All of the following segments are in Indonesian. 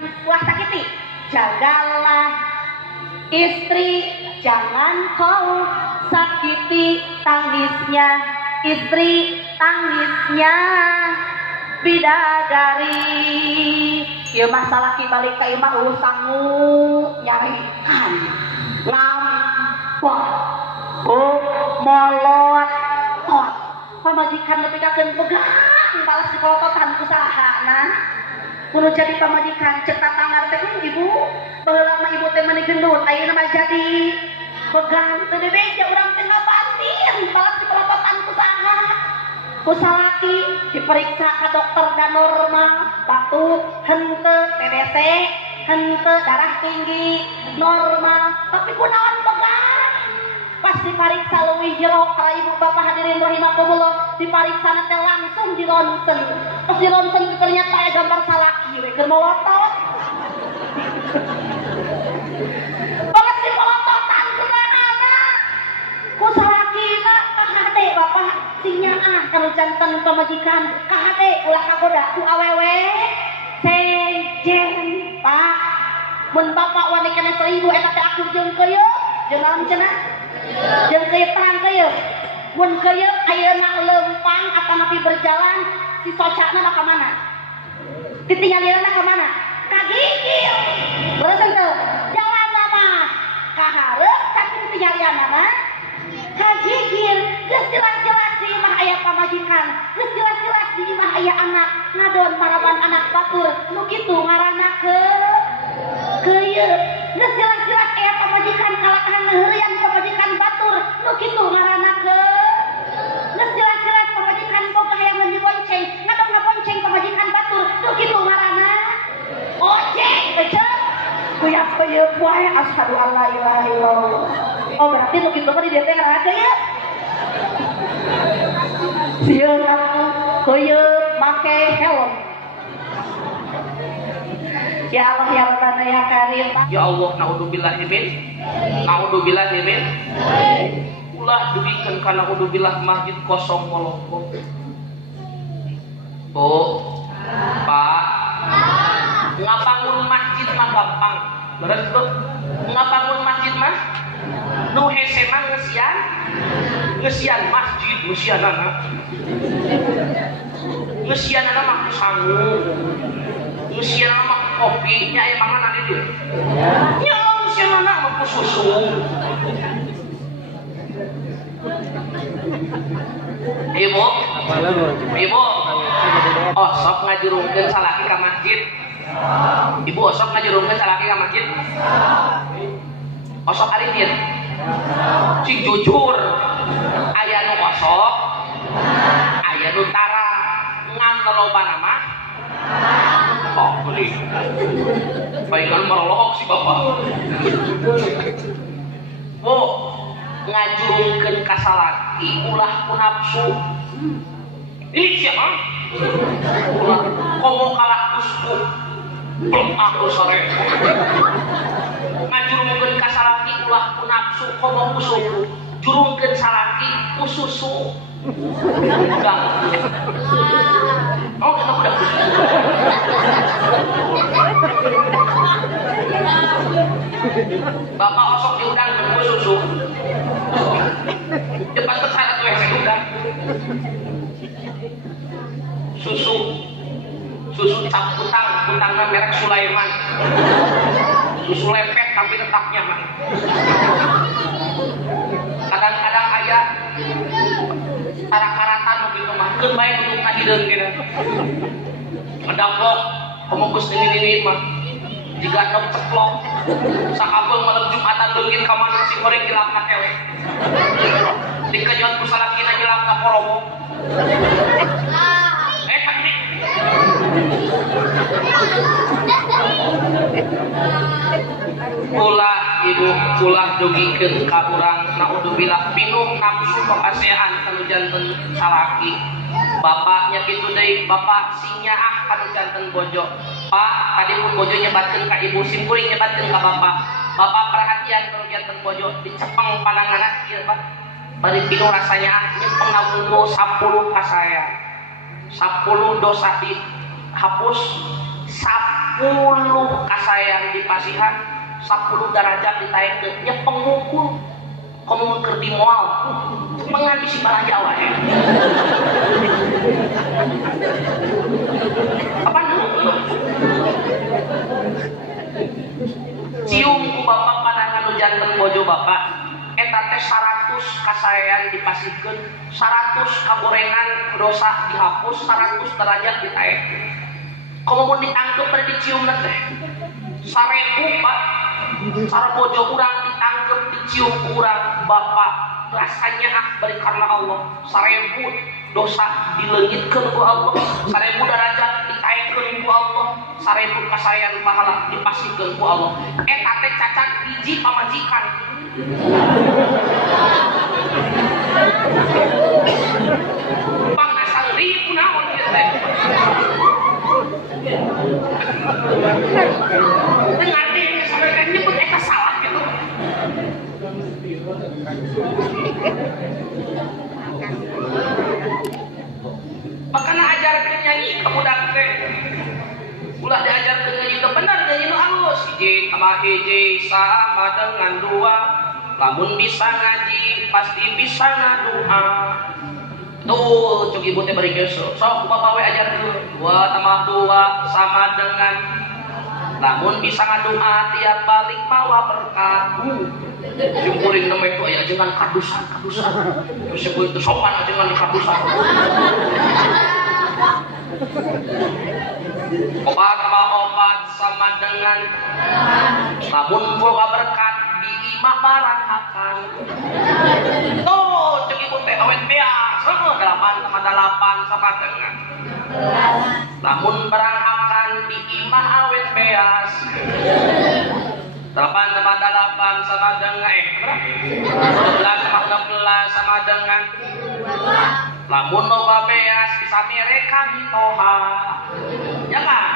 ulah sakiti. Jagalah istri, jangan kau sakiti tangisnya istri, tangisnya bidadari. Ieu masalah kibalik ka imah sangu nyarikan ngampok molot kot pamajikan nepikakeun pegang balas dikolototan usahana kudu jadi pamajikan cek tatanggar teh ibu baheula mah ibu teh meuni gendut ayeuna mah jadi pegang teu beja urang teh ngapatin balas dikolototan usaha kusalaki diperiksa ke dokter dan normal batuk henteu TBC henteu darah tinggi normal tapi kunaon pegang pas dipariksa leuwih jero para ibu bapak hadirin rahimakumullah dipariksa teh langsung di ronsen pas di ronsen ternyata aya gambar salaki we keur molotot balas dikolototan kumaha ku salaki mah kahade bapak sinya kalau jantan pamajikan kahade ulah kagoda ku awewe sejen pak mun bapak wani kana 1000 eta teh aku jeung keuyeuk jeung naon cenah jeung keuyeuk terang keuyeuk mun keuyeuk ayeuna leumpang atanapi berjalan si socana mah ka mana ditinggalina ka mana ka gigil beureusan teu jalan mah ka hareup saking tinggalina mah ka gigil geus jelas-jelas di imah aya pamajikan geus jelas-jelas di imah aya anak ngadon paraban anak batur nu kitu ngaranna keuyeuk geus jelas-jelas aya pamajikan kalakahan heurian pamajikan batur nu kitu ngaranna geus jelas-jelas pamajikan boga hayangan dibonceng ngadon ngabonceng pamajikan batur nu kitu ngaranna ojek becer kuyak keuyeuk wae asyhadu an la ilaha illallah. Oh berarti nu kitu mah di dieu teh ngaranna keuyeuk sieun keuyeuk make helm. Ya Allah ya Rabbana ya Karim. Ya Allah, naudzubillah min. Ulah dugikeun kana naudzubillah masjid kosong molokot. Bu, Pak, ngabangun masjid mah gampang. Beres tuh. Ngabangun masjid mah nu hese mah ngeusian masjid, ngeusianana mah sangu. Ngeusianana mah kopi nya aya mangan di dieu. Nya ngeusianana mah ku susu. Ibu, oh sok ngajurungkeun salaki ka masjid. Ibu sok ngajurungkeun salaki ka masjid. Osok ari dieu. Cing jujur. Aya nu osok, aya nu tara. Ngan lolobana mah oh beli. Baikkan merolok si bapak. Bu, ngajurungkeun ka salaki ulah ku nafsu. Ini siapa? Ulah komo kalah kusku. Belum aku sore. Ngajurungkeun ka salaki ulah ku nafsu komo kusuku. Jurungkeun salaki ku susu. Udah. Oh, kenapa udah kususu? Bapak osok diundang ke susu. Cepat kesana tuh yang saya undang. Susu cap kutangnya merek Sulaiman. Susu lepet tapi tetap nyaman. Kadang-kadang aya karat-karatan begitu mah keun bae untuk ngahideun kena. Ngedaplok komogus ini mah jika nok ceplok sakabeng malam Jumatan leungit ka mana nasi goreng dilapna kewe. Dikenyot ku salakina dilapna poromo. Tadi ulah ibu ulah dugikeun ka urang naudzubillah pinuh nafsu pakasean kanu janten salaki. Bapaknya kitu deui bapak sinyaah kanu janten bojo. Pak tadi pun bojo nyebatkeun ka ibu simkuring nyebatkeun ka bapak. Bapak perhatian kanu janten bojo dicepeng pandanganna ieu Pak. Bari pinuh rasanya nyepeng ngawungku 10 ka saya. 10 dosa dihapus 10 10 kasayan di pasihan 10 derajat ditaikeun nya pengukur komo keur di moal menganti si bala Jawa ya apa cium ku bapak pandangan nu janten bojo bapak eta teh 100 kasayan dipasikeun 100 kagorengan dosa dihapus 100 derajat ditaikeun komo mun ditangkep pada dicium teh 1000 Pak cara bojo urang ditangkep dicium urang bapak rasanya bari karena Allah 1000 dosa dileungitkeun ku Allah 1000 derajat ditaikeun ku Allah 1000 kasayan pahala dipasikeun ku Allah eta teh cacat hiji pamajikan pangasal ribu naon ieu teh dengar deh sampai kan nyebut eta salah gitu makanya ajarkan nyanyi ke budak teh ulah diajarkan nyanyi itu benar nyanyi nu halus hiji sama hiji sama dengan dua lamun bisa ngaji pasti bisa ngadoa tuh cuk ibu teh bari geus sok bapak we ajarkeun 2 tambah 2 sama dengan lamun bisa ngadoa tiap balik mawa berkah simpuring nama itu aya jangan kadusan terus sebut itu sopan jangan kadusan obat sama obat sama dengan lamun boga berkat di imah barahakan tuh cek ibu teh awet beas 8 sama 8 sama dengan lamun barahakan di imah awet beas 8 sama 8 sama dengan 12 sama 16 sama dengan lamun loba beas bisa mereka mitoha ya kan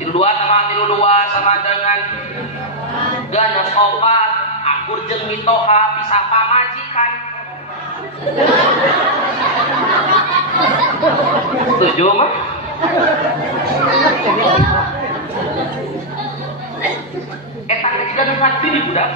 32 sama dengan ganap obat akur jeung mitoha bisa pamajikan setuju mah eta geus dengan diri budak